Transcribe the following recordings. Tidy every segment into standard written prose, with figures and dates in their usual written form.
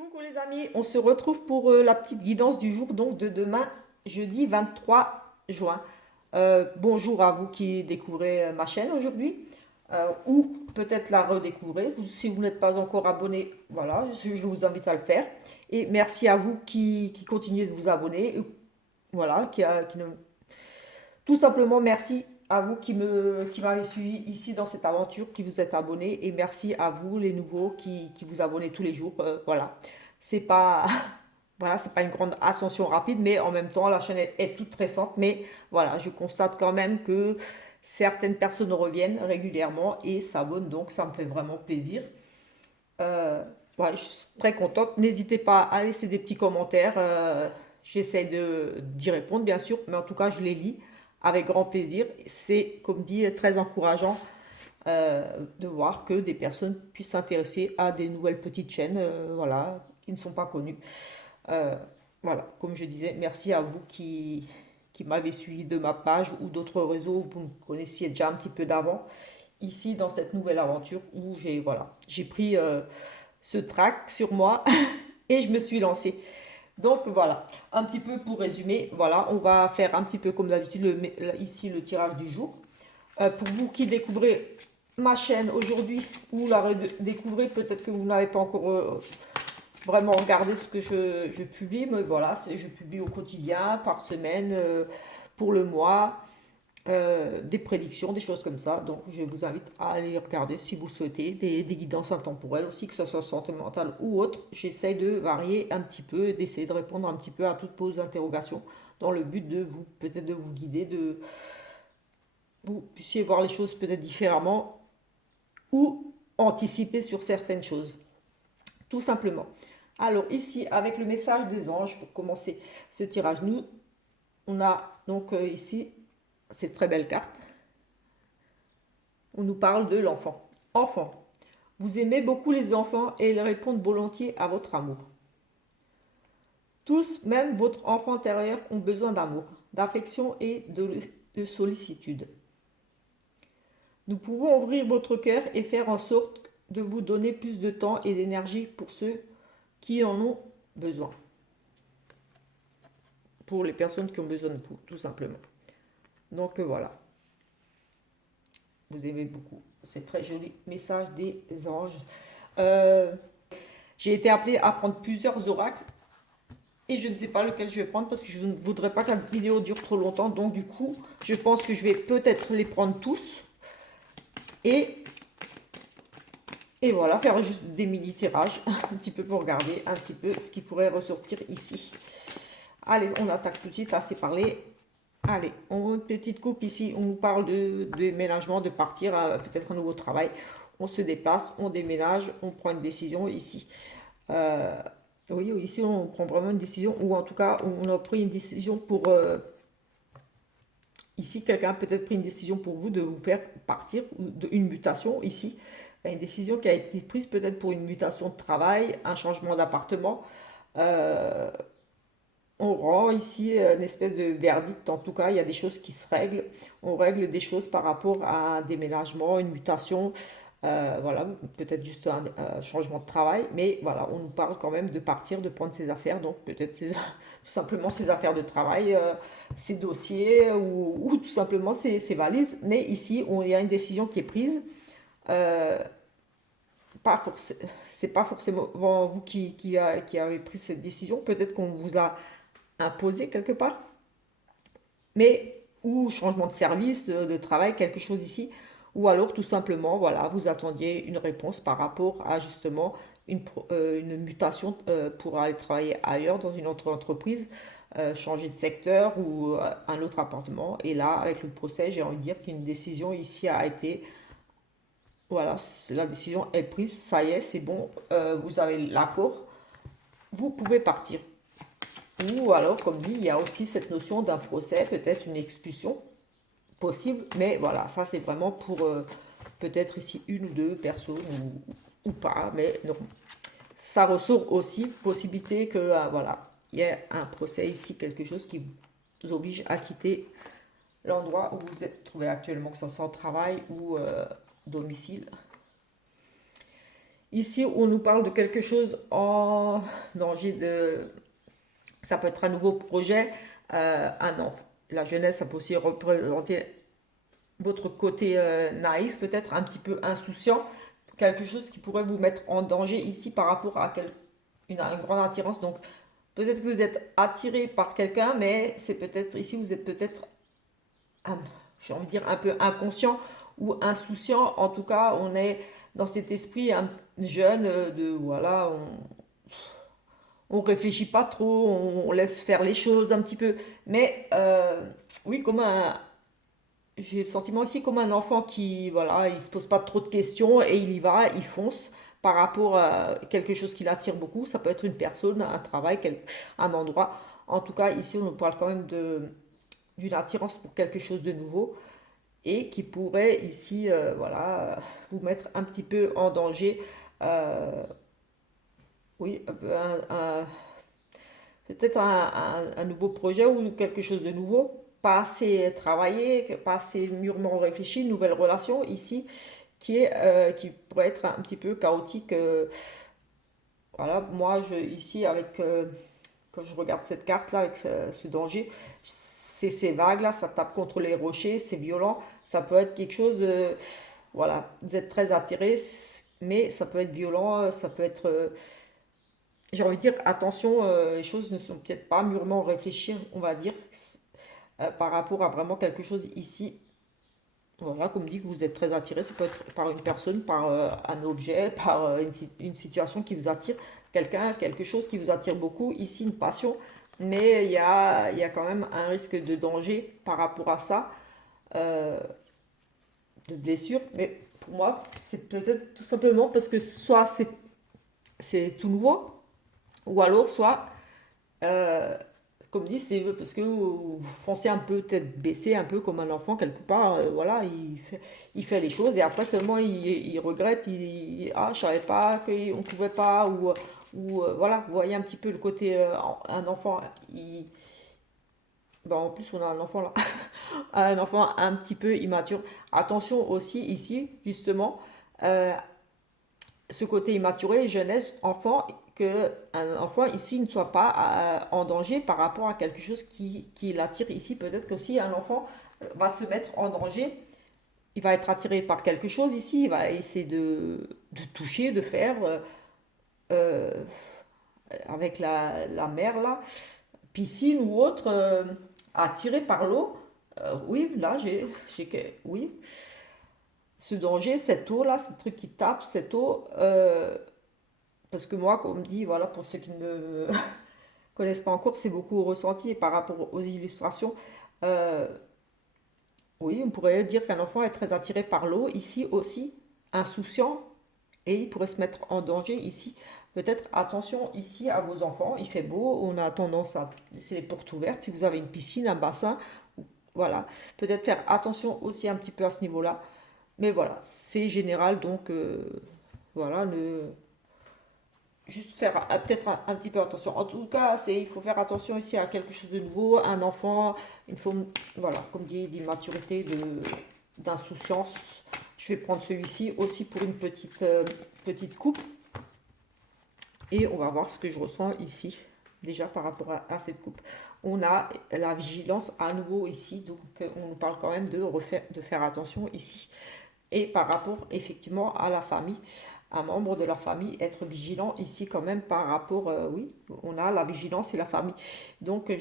Coucou les amis, on se retrouve pour la petite guidance du jour donc de demain, jeudi 23 juin. Bonjour à vous qui découvrez ma chaîne aujourd'hui ou peut-être la redécouvrez. Si vous n'êtes pas encore abonné, voilà, je vous invite à le faire. Et merci à vous qui continuez de vous abonner. Voilà, qui ne... Tout simplement merci à vous qui m'avez suivi ici dans cette aventure, qui vous êtes abonnés. Et merci à vous les nouveaux qui vous abonnez tous les jours. Voilà, c'est pas... Voilà, c'est pas une grande ascension rapide, mais en même temps, la chaîne est toute récente. Mais voilà, je constate quand même que certaines personnes reviennent régulièrement et s'abonnent, donc ça me fait vraiment plaisir. Euh, ouais, je suis très contente. N'hésitez pas à laisser des petits commentaires. J'essaie d'y répondre, bien sûr, mais en tout cas, je les lis avec grand plaisir. C'est, comme dit, très encourageant de voir que des personnes puissent s'intéresser à des nouvelles petites chaînes, voilà, qui ne sont pas connues. Euh, voilà, comme je disais, merci à vous qui m'avez suivi de ma page ou d'autres réseaux où vous me connaissiez déjà un petit peu d'avant. Ici, dans cette nouvelle aventure où j'ai pris ce track sur moi et je me suis lancée. Donc voilà, un petit peu pour résumer, voilà, on va faire un petit peu comme d'habitude ici le tirage du jour. Pour vous qui découvrez ma chaîne aujourd'hui ou la redécouvrez, peut-être que vous n'avez pas encore vraiment regarder ce que je publie, mais voilà, je publie au quotidien, par semaine, pour le mois, des prédictions, des choses comme ça. Donc je vous invite à aller regarder si vous le souhaitez, des guidances intemporelles aussi, que ce soit santé mentale ou autre. J'essaie de varier un petit peu, d'essayer de répondre un petit peu à toutes vos interrogations, dans le but de vous, peut-être de vous guider, de vous puissiez voir les choses peut-être différemment ou anticiper sur certaines choses, tout simplement. Alors ici, avec le message des anges, pour commencer ce tirage, on a donc ici cette très belle carte. On nous parle de l'enfant. Enfant, vous aimez beaucoup les enfants et ils répondent volontiers à votre amour. Tous, même votre enfant intérieur, ont besoin d'amour, d'affection et de sollicitude. Nous pouvons ouvrir votre cœur et faire en sorte de vous donner plus de temps et d'énergie pour ceux qui en ont besoin. Pour les personnes qui ont besoin de vous, tout simplement. Donc voilà, vous aimez beaucoup. C'est très joli message des anges. Euh, j'ai été appelée à prendre plusieurs oracles et je ne sais pas lequel je vais prendre parce que je ne voudrais pas que la vidéo dure trop longtemps. Donc du coup, je pense que je vais peut-être les prendre tous et, et voilà, faire juste des mini tirages un petit peu pour regarder un petit peu ce qui pourrait ressortir ici. Allez, on attaque tout de suite, assez parlé. Allez, une petite coupe ici, on nous parle de déménagement, de partir, peut-être un nouveau travail. On se déplace, on déménage, on prend une décision ici. Euh, oui, ici on prend vraiment une décision, ou en tout cas on a pris une décision pour... ici, quelqu'un a peut-être pris une décision pour vous de vous faire partir, ou une mutation ici. Une décision qui a été prise peut-être pour une mutation de travail, un changement d'appartement. Euh, on rend ici une espèce de verdict. En tout cas, il y a des choses qui se règlent. On règle des choses par rapport à un déménagement, une mutation, voilà, peut-être juste un changement de travail, mais voilà, on nous parle quand même de partir, de prendre ses affaires, donc peut-être tout simplement ses affaires de travail, ses dossiers ou tout simplement ses valises. Mais ici, il y a une décision qui est prise. Euh, pas c'est pas forcément vous qui avez pris cette décision, peut-être qu'on vous a imposé quelque part, mais ou changement de service, de travail, quelque chose ici, ou alors tout simplement, voilà, vous attendiez une réponse par rapport à justement une mutation pour aller travailler ailleurs dans une autre entreprise, changer de secteur ou un autre appartement. Et là, avec le procès, j'ai envie de dire qu'une décision ici a été, voilà, la décision est prise, ça y est, c'est bon, vous avez l'accord, vous pouvez partir. Ou alors, comme dit, il y a aussi cette notion d'un procès, peut-être une expulsion possible, mais voilà, ça c'est vraiment pour peut-être ici une ou deux personnes ou pas, mais non. Ça ressort aussi, possibilité que voilà, il y ait un procès ici, quelque chose qui vous oblige à quitter l'endroit où vous êtes trouvé actuellement, que ce soit au travail ou domicile. Ici, on nous parle de quelque chose en danger de... Ça peut être un nouveau projet, un enfant. La jeunesse, ça peut aussi représenter votre côté naïf, peut-être un petit peu insouciant, quelque chose qui pourrait vous mettre en danger ici par rapport à une grande attirance. Donc, peut-être que vous êtes attiré par quelqu'un, mais c'est peut-être ici, vous êtes peut-être, ah, j'ai envie de dire, un peu inconscient ou insouciant. En tout cas, on est dans cet esprit jeune de, voilà, on réfléchit pas trop, on laisse faire les choses un petit peu. Mais oui, j'ai le sentiment aussi comme un enfant qui, voilà, il se pose pas trop de questions et il y va, il fonce par rapport à quelque chose qui l'attire beaucoup. Ça peut être une personne, un travail, un endroit. En tout cas, ici, on nous parle quand même d'une attirance pour quelque chose de nouveau et qui pourrait ici, voilà, vous mettre un petit peu en danger. Euh, oui, peut-être un nouveau projet ou quelque chose de nouveau, pas assez travaillé, pas assez mûrement réfléchi, une nouvelle relation ici qui pourrait être un petit peu chaotique. Voilà, moi ici quand je regarde cette carte là avec ce danger, c'est ces vagues là, ça tape contre les rochers, c'est violent, ça peut être quelque chose, voilà, vous êtes très attiré, mais ça peut être violent, ça peut être j'ai envie de dire, attention, les choses ne sont peut-être pas mûrement réfléchies, on va dire, par rapport à vraiment quelque chose ici. Voilà, comme dit que vous êtes très attiré, ça peut être par une personne, par un objet, par une situation qui vous attire, quelqu'un, quelque chose qui vous attire beaucoup, ici une passion, mais il y a quand même un risque de danger par rapport à ça, euh, de blessure, mais pour moi, c'est peut-être tout simplement parce que soit c'est tout nouveau, ou alors soit Euh, comme dit, c'est parce que vous foncez un peu tête baissée, un peu comme un enfant quelque part. Voilà, il fait les choses et après seulement il regrette. Ah, je savais pas qu'on pouvait pas ou voilà. Vous voyez un petit peu le côté un enfant. Ben, en plus, on a un enfant là, un enfant un petit peu immature. Attention aussi ici, justement. euh, Ce côté immaturé, jeunesse, enfant, que un enfant ici ne soit pas en danger par rapport à quelque chose qui l'attire ici. Peut-être qu'aussi un enfant va se mettre en danger, il va être attiré par quelque chose ici, il va essayer de toucher, de faire euh, avec la mer là, piscine ou autre, attiré par l'eau. Oui, là oui, ce danger, cette eau là, ce truc qui tape, cette eau. Parce que moi, comme dit, voilà, pour ceux qui ne connaissent pas encore, c'est beaucoup ressenti et par rapport aux illustrations. Euh, oui, on pourrait dire qu'un enfant est très attiré par l'eau, ici aussi, insouciant, et il pourrait se mettre en danger ici. Peut-être attention ici à vos enfants, il fait beau, on a tendance à laisser les portes ouvertes. Si vous avez une piscine, un bassin, voilà, peut-être faire attention aussi un petit peu à ce niveau-là. Mais voilà, c'est général, donc voilà, juste faire peut-être un petit peu attention. En tout cas, il faut faire attention ici à quelque chose de nouveau, un enfant, une forme, voilà, comme dit, d'immaturité, d'insouciance. Je vais prendre celui-ci aussi pour une petite coupe et on va voir ce que je ressens ici, déjà par rapport à cette coupe. On a la vigilance à nouveau ici, donc on nous parle quand même de faire attention ici. Et par rapport effectivement à la famille, un membre de leur famille, être vigilant ici quand même par rapport, oui, on a la vigilance et la famille. Donc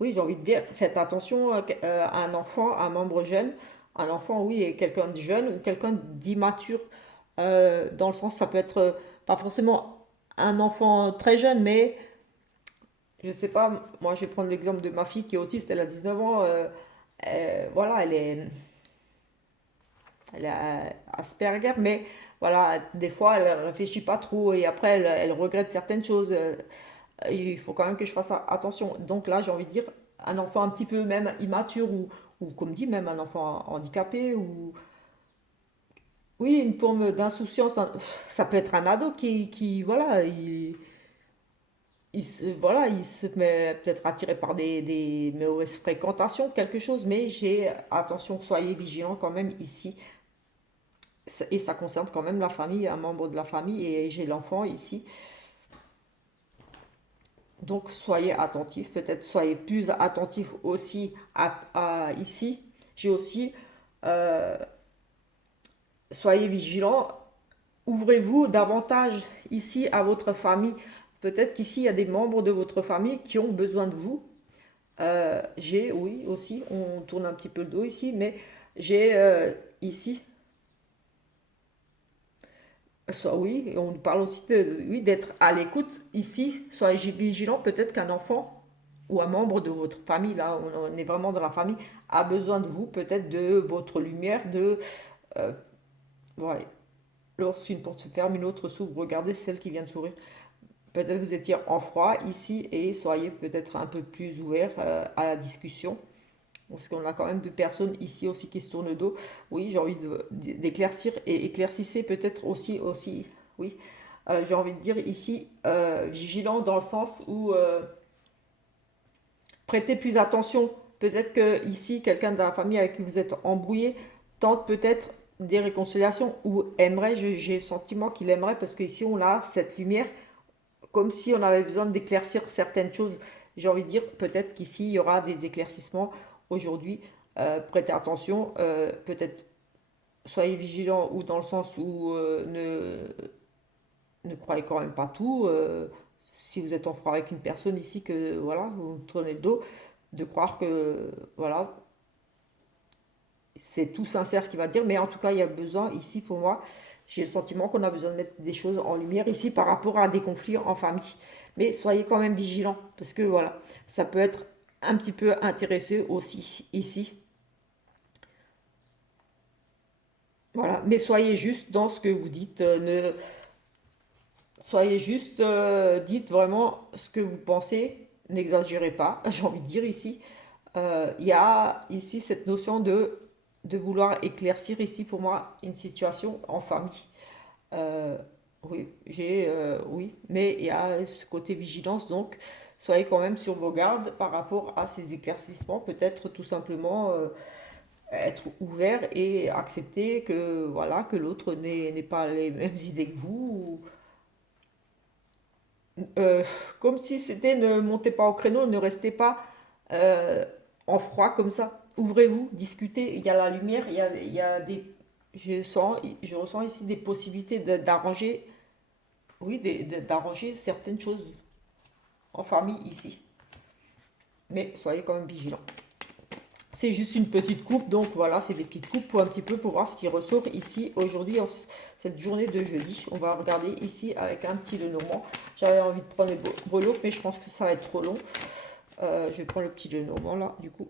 oui, j'ai envie de dire, faites attention à un enfant, à un membre jeune. Un enfant, oui, et quelqu'un de jeune ou quelqu'un d'immature, dans le sens, ça peut être pas forcément un enfant très jeune, mais je sais pas, moi je vais prendre l'exemple de ma fille qui est autiste, elle a 19 ans, voilà, elle a Asperger, mais voilà, des fois elle réfléchit pas trop et après elle regrette certaines choses. Il faut quand même que je fasse attention. Donc là, j'ai envie de dire, un enfant un petit peu même immature ou comme dit, même un enfant handicapé ou oui, une forme d'insouciance. Ça peut être un ado qui voilà, voilà, il se met peut-être attiré par des mauvaises fréquentations, quelque chose, mais j'ai attention, soyez vigilants quand même ici. et ça concerne quand même la famille, un membre de la famille, et j'ai l'enfant ici. Donc soyez attentifs, peut-être soyez plus attentifs aussi ici. J'ai aussi, euh, soyez vigilants, ouvrez-vous davantage ici à votre famille. Peut-être qu'ici il y a des membres de votre famille qui ont besoin de vous. J'ai, oui, aussi, on tourne un petit peu le dos ici, mais j'ai ici, oui, et on parle aussi oui, d'être à l'écoute ici. Soyez vigilants, peut-être qu'un enfant ou un membre de votre famille, là, on est vraiment dans la famille, a besoin de vous, peut-être de votre lumière, euh, ouais. Lorsqu'une porte se ferme, une autre s'ouvre. Regardez celle qui vient de s'ouvrir. Peut-être vous étiez en froid ici et soyez peut-être un peu plus ouvert à la discussion. Parce qu'on a quand même deux personnes ici aussi qui se tournent le dos. Oui, j'ai envie d'éclaircir et éclaircissez peut-être aussi, oui. J'ai envie de dire ici, vigilant dans le sens où prêtez plus attention. Peut-être que ici, quelqu'un de la famille avec qui vous êtes embrouillé tente peut-être des réconciliations ou aimerait, j'ai le sentiment qu'il aimerait parce qu'ici on a cette lumière comme si on avait besoin d'éclaircir certaines choses. J'ai envie de dire peut-être qu'ici il y aura des éclaircissements aujourd'hui. Prêtez attention, peut-être soyez vigilants ou dans le sens où ne croyez quand même pas tout. Si vous êtes en froid avec une personne ici, que voilà, vous tournez le dos, de croire que voilà, c'est tout sincère ce qu'il va dire, mais en tout cas, il y a besoin ici pour moi. J'ai le sentiment qu'on a besoin de mettre des choses en lumière ici par rapport à des conflits en famille. Mais soyez quand même vigilants parce que voilà, ça peut être un petit peu intéressé aussi ici. Voilà, mais soyez juste dans ce que vous dites. Soyez juste, dites vraiment ce que vous pensez. N'exagérez pas, j'ai envie de dire ici. Il y a ici cette notion de vouloir éclaircir ici pour moi une situation en famille. Euh, oui, oui, mais il y a ce côté vigilance, donc soyez quand même sur vos gardes par rapport à ces éclaircissements. Peut-être tout simplement être ouvert et accepter que voilà que l'autre n'ait pas les mêmes idées que vous. Euh, Comme si c'était ne montez pas au créneau, ne restez pas euh, en froid comme ça. Ouvrez-vous, discutez. Il y a la lumière, il y a des. Je ressens ici des possibilités d'arranger, oui, d'arranger certaines choses en famille ici. Mais soyez quand même vigilants. C'est juste une petite coupe, donc voilà, c'est des petites coupes pour un petit peu pour voir ce qui ressort ici aujourd'hui, cette journée de jeudi. On va regarder ici avec un petit Lenormand. J'avais envie de prendre les breloques, mais je pense que ça va être trop long. Je vais prendre le petit Lenormand là, du coup.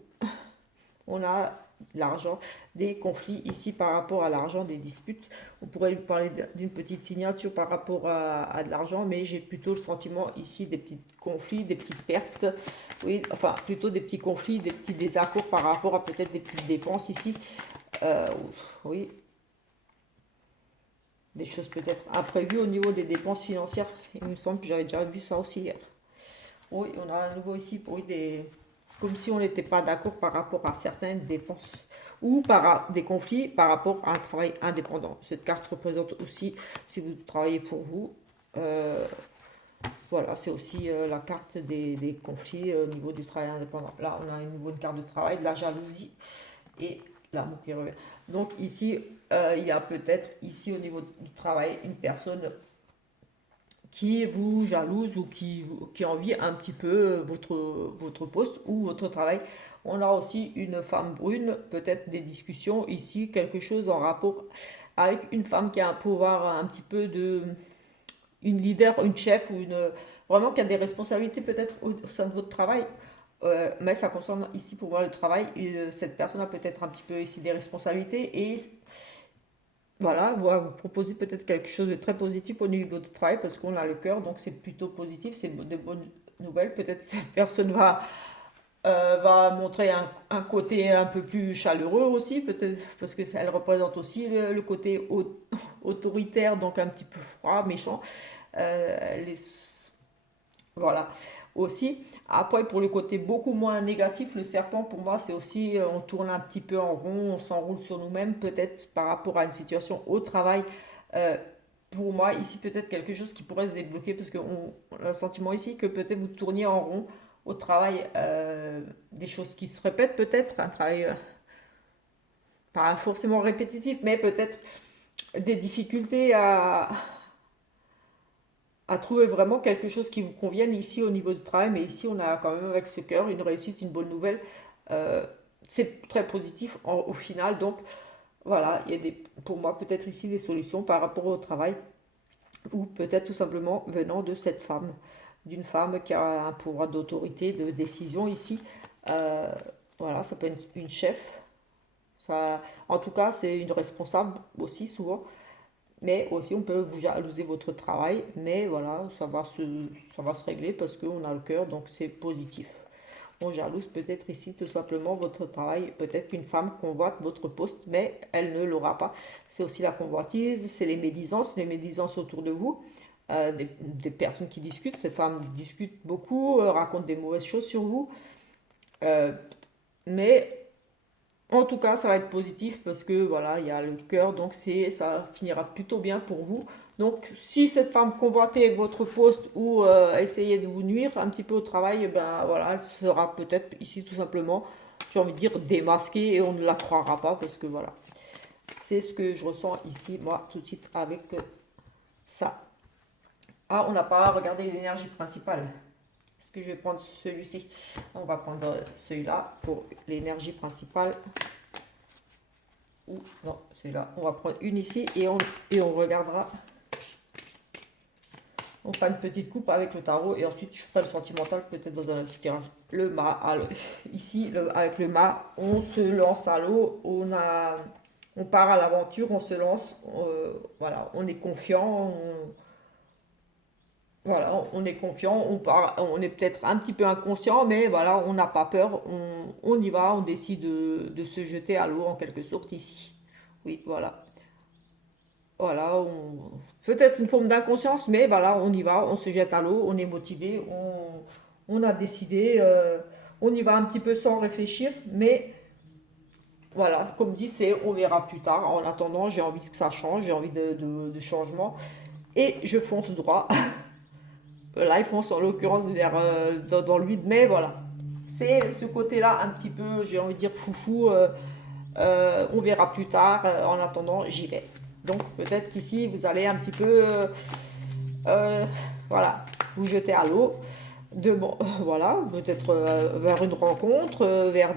On a de l'argent, des conflits ici par rapport à l'argent, des disputes. On pourrait lui parler d'une petite signature par rapport à de l'argent, mais j'ai plutôt le sentiment ici des petits conflits, des petites pertes. Oui, enfin plutôt des petits conflits, des petits désaccords par rapport à peut-être des petites dépenses ici. Euh, oui, des choses peut-être imprévues au niveau des dépenses financières. Il me semble que j'avais déjà vu ça aussi hier. Oui, on a à nouveau ici oui, comme si on n'était pas d'accord par rapport à certaines dépenses ou des conflits par rapport à un travail indépendant. Cette carte représente aussi si vous travaillez pour vous. euh, voilà, c'est aussi la carte des conflits au niveau du travail indépendant. Là, on a une carte de travail, de la jalousie et l'amour qui revient. Donc ici, il y a peut-être ici au niveau du travail une personne qui vous jalouse ou qui envie un petit peu votre poste ou votre travail. On a aussi une femme brune, peut-être des discussions ici, quelque chose en rapport avec une femme qui a un pouvoir un petit peu de une leader, une chef ou une vraiment qui a des responsabilités peut-être au sein de votre travail. Mais ça concerne ici pour moi le travail. Et, cette personne a peut-être un petit peu ici des responsabilités et voilà, on va vous proposer peut-être quelque chose de très positif au niveau de travail parce qu'on a le cœur, donc c'est plutôt positif, c'est de bonnes nouvelles. Peut-être cette personne va montrer un côté un peu plus chaleureux aussi, peut-être parce que elle représente aussi le côté autoritaire, donc un petit peu froid, méchant. Les, Voilà. Aussi, après, pour le côté beaucoup moins négatif, le serpent, pour moi, c'est aussi, on tourne un petit peu en rond, on s'enroule sur nous-mêmes, peut-être par rapport à une situation au travail. Euh, pour moi, ici, peut-être quelque chose qui pourrait se débloquer, parce qu'on a le sentiment ici que peut-être vous tourniez en rond au travail, des choses qui se répètent, peut-être, un travail pas forcément répétitif, mais peut-être des difficultés à trouver vraiment quelque chose qui vous convienne ici au niveau du travail, mais ici on a quand même avec ce cœur une réussite, une bonne nouvelle. Euh, c'est très positif au final, donc voilà, il y a pour moi peut-être ici des solutions par rapport au travail, ou peut-être tout simplement venant de cette femme, d'une femme qui a un pouvoir d'autorité, de décision ici. Euh, voilà, ça peut être une chef, ça, en tout cas c'est une responsable aussi souvent. Mais aussi, on peut vous jalouser votre travail, mais voilà, ça va se régler parce qu'on a le cœur, donc c'est positif. On jalouse peut-être ici tout simplement votre travail, peut-être qu'une femme convoite votre poste, mais elle ne l'aura pas. C'est aussi la convoitise, c'est les médisances autour de vous, des personnes qui discutent. Cette femme discute beaucoup, raconte des mauvaises choses sur vous, euh, mais en tout cas, ça va être positif parce que voilà, il y a le cœur, donc ça finira plutôt bien pour vous. Donc, si cette femme convoitait votre poste ou essayait de vous nuire un petit peu au travail, eh ben voilà, elle sera peut-être ici tout simplement, j'ai envie de dire, démasquée et on ne la croira pas parce que voilà, c'est ce que je ressens ici, moi, tout de suite avec ça. Ah, on n'a pas regardé l'énergie principale. Est-ce que je vais prendre celui-ci? On va prendre celui-là pour l'énergie principale. Ou non, c'est là. On va prendre une ici et on regardera. On fera une petite coupe avec le tarot et ensuite je ferai le sentimental peut-être dans un autre tirage. Le mât, ici avec le mât, on se lance à l'eau, on part à l'aventure, on se lance, voilà, on est confiant, voilà, on est confiant, on est peut-être un petit peu inconscient, mais voilà, on n'a pas peur, on y va, on décide de se jeter à l'eau en quelque sorte ici. Oui, voilà. Voilà, peut-être une forme d'inconscience, mais voilà, on y va, on se jette à l'eau, on est motivé, on a décidé, on y va un petit peu sans réfléchir, mais voilà, comme dit, on verra plus tard. En attendant, j'ai envie que ça change, j'ai envie de changement, et je fonce droit. Là, il fonce en l'occurrence vers dans le vide, mais voilà, c'est ce côté-là un petit peu, j'ai envie de dire foufou. On verra plus tard. En attendant, j'y vais. Donc peut-être qu'ici, vous allez un petit peu, euh, voilà, vous jeter à l'eau. Voilà, peut-être vers une rencontre, vers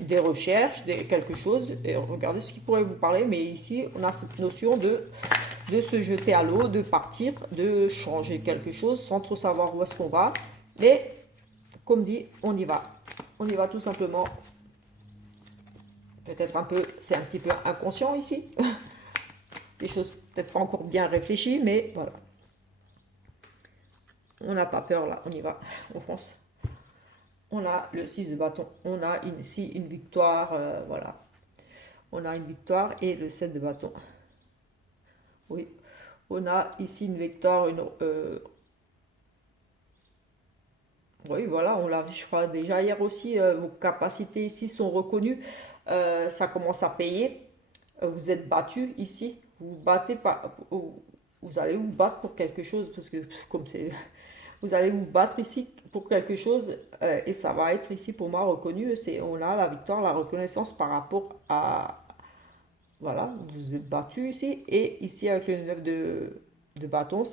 des recherches, quelque chose. Et regardez ce qui pourrait vous parler. Mais ici, on a cette notion de se jeter à l'eau, de partir, de changer quelque chose sans trop savoir où est-ce qu'on va. Mais comme dit, on y va. On y va tout simplement. Peut-être un peu, c'est un petit peu inconscient ici. Des choses peut-être pas encore bien réfléchies, mais voilà. On n'a pas peur là, on y va, on fonce. On a le 6 de bâton, on a ici une victoire, voilà. On a une victoire et le 7 de bâton. Oui, on a ici une victoire, oui, voilà, on l'a vu, je crois, déjà hier aussi. Vos capacités ici sont reconnues. Ça commence à payer. Vous êtes battu ici. Vous battez pas. Vous allez vous battre pour quelque chose parce que comme c'est, vous allez vous battre ici pour quelque chose et ça va être ici pour moi reconnu. On a la victoire, la reconnaissance par rapport à, voilà, vous êtes battu ici et ici avec le 9 de bâton,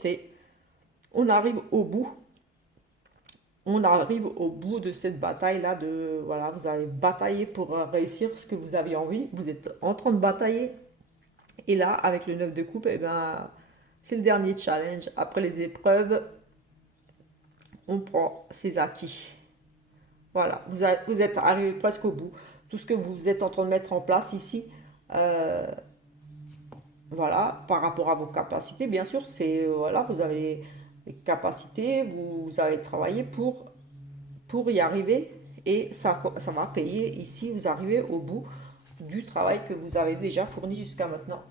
on arrive au bout. On arrive au bout de cette bataille-là voilà, vous avez bataillé pour réussir ce que vous aviez envie. Vous êtes en train de batailler. Et là, avec le 9 de coupe, eh ben, c'est le dernier challenge. Après les épreuves, on prend ses acquis. Voilà, vous êtes arrivé presque au bout. Tout ce que vous êtes en train de mettre en place ici, euh, voilà, par rapport à vos capacités, bien sûr, voilà, vous avez les capacités, vous avez travaillé pour y arriver et ça va payer ici, vous arrivez au bout du travail que vous avez déjà fourni jusqu'à maintenant.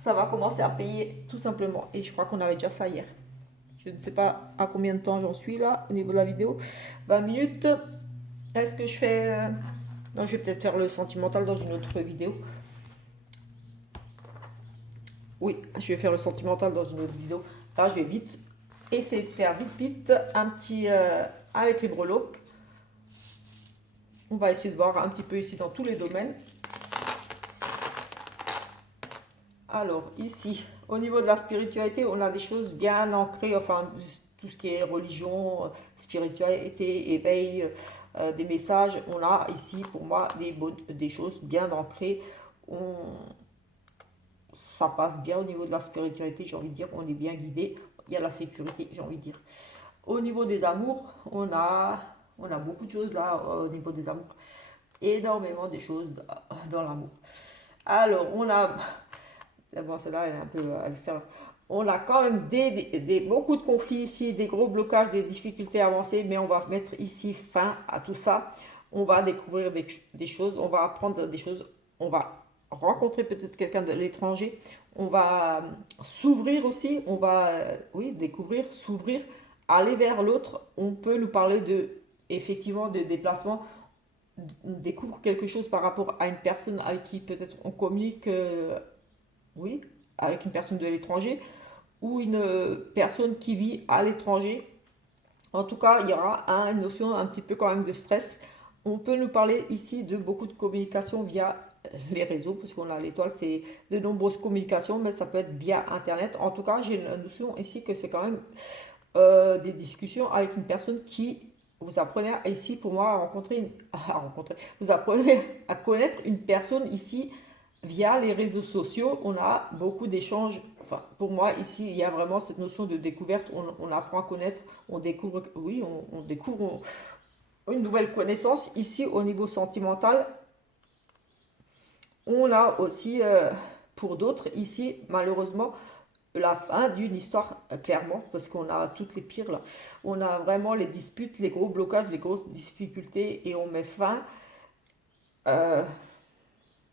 Ça va commencer à payer tout simplement et je crois qu'on avait déjà ça hier. Je ne sais pas à combien de temps j'en suis là au niveau de la vidéo. 20 minutes. Est-ce que je fais... Non, je vais peut-être faire le sentimental dans une autre vidéo. Oui, je vais faire le sentimental dans une autre vidéo. Là, je vais vite essayer de faire vite un petit... avec les breloques. On va essayer de voir un petit peu ici dans tous les domaines. Alors, ici, au niveau de la spiritualité, on a des choses bien ancrées, enfin, tout ce qui est religion, spiritualité, éveil, des messages. On a ici, pour moi, des choses bien ancrées. Ça passe bien au niveau de la spiritualité, j'ai envie de dire, on est bien guidé. Il y a la sécurité, j'ai envie de dire. Au niveau des amours, on a beaucoup de choses là, au niveau des amours. Énormément de choses dans l'amour. Alors, on a bon, celle-là, elle est un peu à l'extérieur. On a quand même beaucoup de conflits ici, des gros blocages, des difficultés avancées, mais on va mettre ici fin à tout ça. On va découvrir des choses, on va apprendre des choses, on va rencontrer peut-être quelqu'un de l'étranger, on va s'ouvrir aussi, on va, oui, découvrir, s'ouvrir, aller vers l'autre. On peut nous parler effectivement, de déplacement, découvre quelque chose par rapport à une personne avec qui peut-être on communique. Oui, avec une personne de l'étranger ou une personne qui vit à l'étranger. En tout cas, il y aura une notion un petit peu quand même de stress. On peut nous parler ici de beaucoup de communication via les réseaux, parce qu'on a l'étoile, c'est de nombreuses communications, mais ça peut être via Internet. En tout cas, j'ai une notion ici que c'est quand même des discussions avec une personne qui vous apprenez ici pour moi vous apprenez à connaître une personne ici via les réseaux sociaux. On a beaucoup d'échanges. Enfin, pour moi, ici, il y a vraiment cette notion de découverte. On apprend à connaître, on découvre, oui, on découvre une nouvelle connaissance. Ici, au niveau sentimental, on a aussi, pour d'autres, ici, malheureusement, la fin d'une histoire, clairement, parce qu'on a toutes les pires là. On a vraiment les disputes, les gros blocages, les grosses difficultés, et on met fin. euh,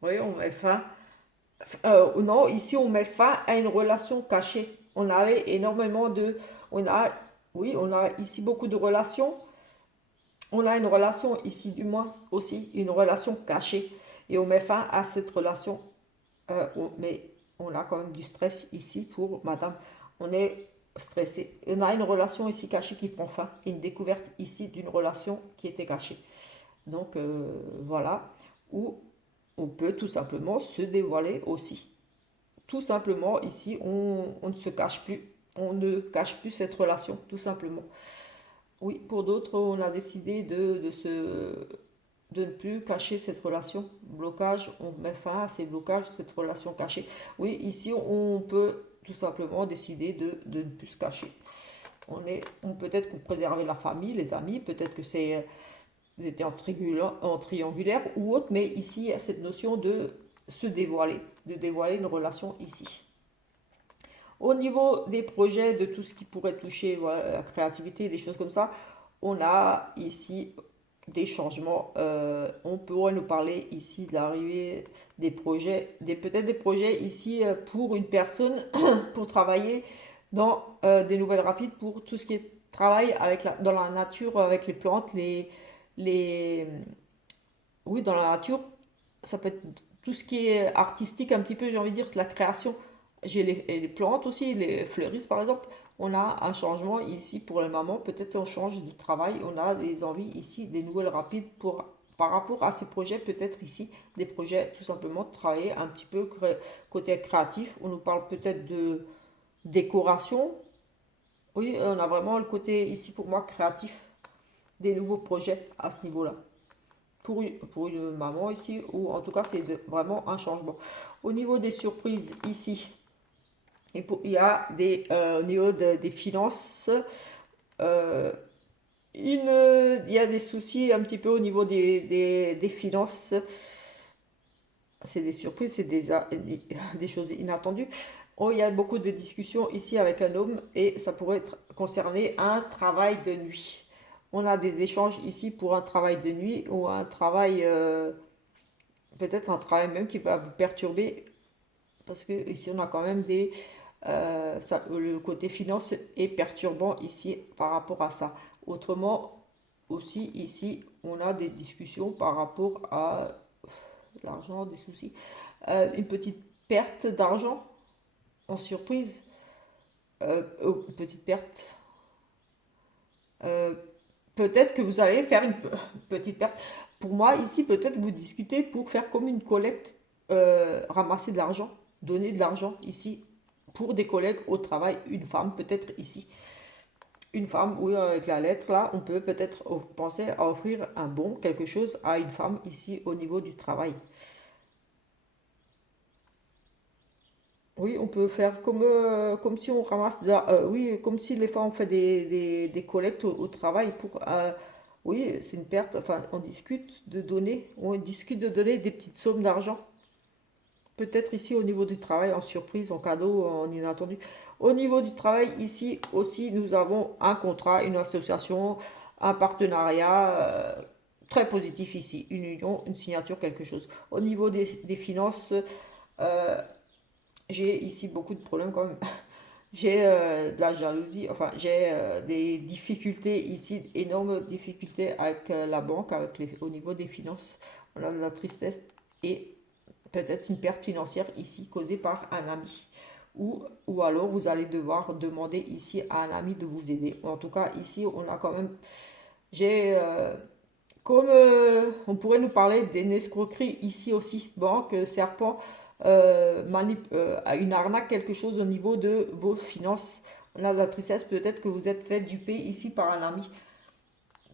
oui, on met fin. Non, ici on met fin à une relation cachée. On avait énormément de, on a, oui, on a ici beaucoup de relations. On a une relation ici du moins aussi, une relation cachée. Et on met fin à cette relation. Mais on a quand même du stress ici pour madame. On est stressé. On a une relation ici cachée qui prend fin. Une découverte ici d'une relation qui était cachée. Donc voilà. Ou on peut tout simplement se dévoiler aussi. Tout simplement, ici, on ne se cache plus. On ne cache plus cette relation, tout simplement. Oui, pour d'autres, on a décidé de ne plus cacher cette relation. Blocage, on met fin à ces blocages, cette relation cachée. Oui, ici, on peut tout simplement décider de ne plus se cacher. On peut-être pour préserver la famille, les amis, peut-être que c'était en triangulaire ou autre, mais ici, il y a cette notion de se dévoiler, de dévoiler une relation ici. Au niveau des projets, de tout ce qui pourrait toucher voilà, la créativité, des choses comme ça, on a ici des changements. On pourrait nous parler ici de l'arrivée des projets, peut-être des projets ici pour une personne, pour travailler dans des nouvelles rapides, pour tout ce qui est travail dans la nature, avec les plantes, les, oui, dans la nature, ça peut être tout ce qui est artistique, un petit peu, j'ai envie de dire, la création. J'ai les plantes aussi, les fleuristes par exemple. On a un changement ici pour les mamans. Peut-être on change de travail. On a des envies ici, des nouvelles rapides par rapport à ces projets. Peut-être ici des projets tout simplement de travailler un petit peu côté créatif. On nous parle peut-être de décoration. Oui, on a vraiment le côté ici pour moi créatif des nouveaux projets à ce niveau-là pour une maman ici, ou en tout cas c'est vraiment un changement. Au niveau des surprises ici, il y a au niveau des finances, euh, il y a des soucis un petit peu au niveau des finances. C'est des surprises, c'est des choses inattendues. Oh, il y a beaucoup de discussions ici avec un homme et ça pourrait concerner un travail de nuit. On a des échanges ici pour un travail de nuit ou un travail, peut-être un travail même qui va vous perturber parce que ici on a quand même Le côté finance est perturbant ici par rapport à ça. Autrement, aussi ici, on a des discussions par rapport à l'argent, des soucis. Une petite perte d'argent en surprise. Petite perte. Euh, Peut-être que vous allez faire une petite perte. Pour moi, ici, peut-être vous discutez pour faire comme une collecte, ramasser de l'argent, donner de l'argent ici pour des collègues au travail, une femme peut-être ici. Une femme, oui, avec la lettre là, on peut peut-être penser à offrir un bon, quelque chose à une femme ici au niveau du travail. Oui, on peut faire comme si on ramasse, oui, comme si les femmes ont fait des collectes au travail pour, oui, c'est une perte, enfin, on discute de donner des petites sommes d'argent. Peut-être ici au niveau du travail, en surprise, en cadeau, en inattendu. Au niveau du travail, ici aussi, nous avons un contrat, une association, un partenariat très positif ici, une union, une signature, quelque chose. Au niveau des finances, euh, j'ai ici beaucoup de problèmes quand même. J'ai de la jalousie, enfin j'ai des difficultés ici, énormes difficultés avec la banque, au niveau des finances. On a de la tristesse et peut-être une perte financière ici causée par un ami. Ou alors vous allez devoir demander ici à un ami de vous aider. En tout cas, ici, on a quand même. J'ai. Comme on pourrait nous parler d'une escroquerie ici aussi, banque, serpent, à une arnaque, quelque chose au niveau de vos finances. On a de la tristesse, peut-être que vous êtes fait duper ici par un ami.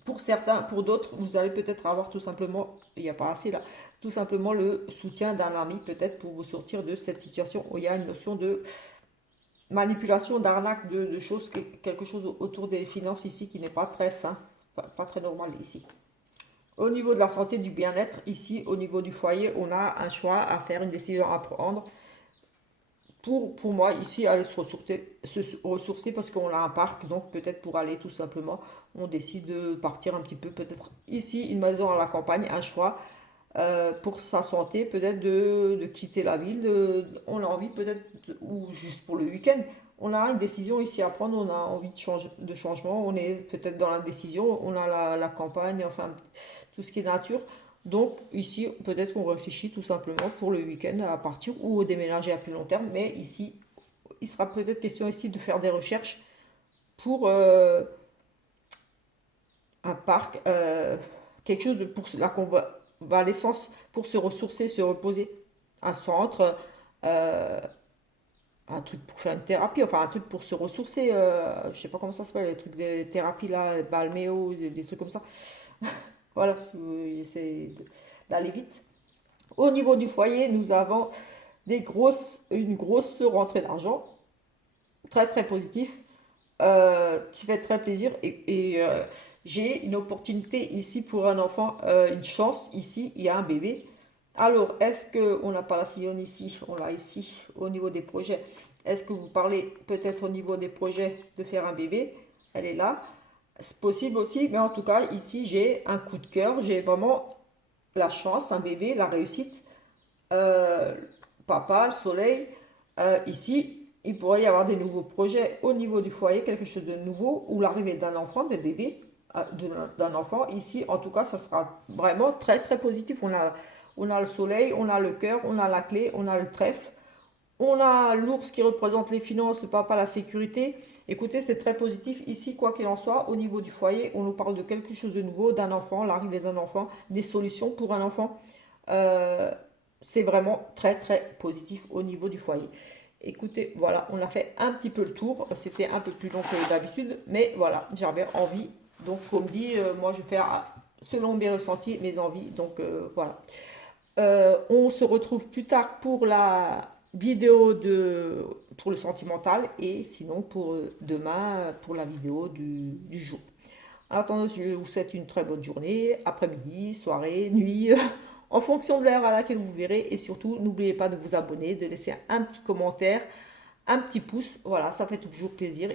Pour certains, pour d'autres, vous allez peut-être avoir tout simplement, il n'y a pas assez là, tout simplement le soutien d'un ami, peut-être pour vous sortir de cette situation où il y a une notion de manipulation, d'arnaque, de choses, quelque chose autour des finances ici qui n'est pas très sain, pas très normal ici. Au niveau de la santé, du bien-être, ici, au niveau du foyer, on a un choix à faire, une décision à prendre. Pour moi, ici, aller se ressourcer parce qu'on a un parc, donc peut-être pour aller tout simplement, on décide de partir un petit peu, peut-être ici, une maison à la campagne, un choix pour sa santé, peut-être de quitter la ville, on a envie peut-être, ou juste pour le week-end, on a une décision ici à prendre, on a envie de changement, on est peut-être dans la décision, on a la campagne, enfin tout ce qui est nature. Donc ici, peut-être qu'on réfléchit tout simplement pour le week-end à partir ou au déménager à plus long terme, mais ici, il sera peut-être question ici de faire des recherches pour un parc, quelque chose pour la convalescence, pour se ressourcer, se reposer. Un centre, euh, un truc pour faire une thérapie, enfin un truc pour se ressourcer. Je sais pas comment ça s'appelle, les trucs de thérapie là, balméo, des trucs comme ça. Voilà, si vous essayez d'aller vite. Au niveau du foyer, nous avons une grosse rentrée d'argent, très très positif, qui fait très plaisir. J'ai une opportunité ici pour un enfant, une chance ici, il y a un bébé. Alors, est-ce qu'on n'a pas la sillonne ici? On l'a ici au niveau des projets. Est-ce que vous parlez peut-être au niveau des projets de faire un bébé? Elle est là. C'est possible aussi, mais en tout cas, ici, j'ai un coup de cœur. J'ai vraiment la chance, un bébé, la réussite. Euh, Papa, le soleil. Ici, il pourrait y avoir des nouveaux projets au niveau du foyer, quelque chose de nouveau, ou l'arrivée d'un enfant, des bébés, d'un enfant. Ici, en tout cas, ça sera vraiment très très positif. On a le soleil, on a le cœur, on a la clé, on a le trèfle. On a l'ours qui représente les finances, le papa la sécurité. Écoutez, c'est très positif. Ici, quoi qu'il en soit, au niveau du foyer, on nous parle de quelque chose de nouveau, d'un enfant, l'arrivée d'un enfant, des solutions pour un enfant. Euh, c'est vraiment très très positif au niveau du foyer. Écoutez, voilà, on a fait un petit peu le tour. C'était un peu plus long que d'habitude, mais voilà, j'avais envie. Donc, comme dit, moi je fais selon mes ressentis, mes envies. Donc, voilà. On se retrouve plus tard pour la vidéo pour le sentimental et sinon pour demain pour la vidéo du jour. En attendant, je vous souhaite une très bonne journée, après-midi, soirée, nuit, en fonction de l'heure à laquelle vous verrez. Et surtout, n'oubliez pas de vous abonner, de laisser un petit commentaire, un petit pouce. Voilà, ça fait toujours plaisir.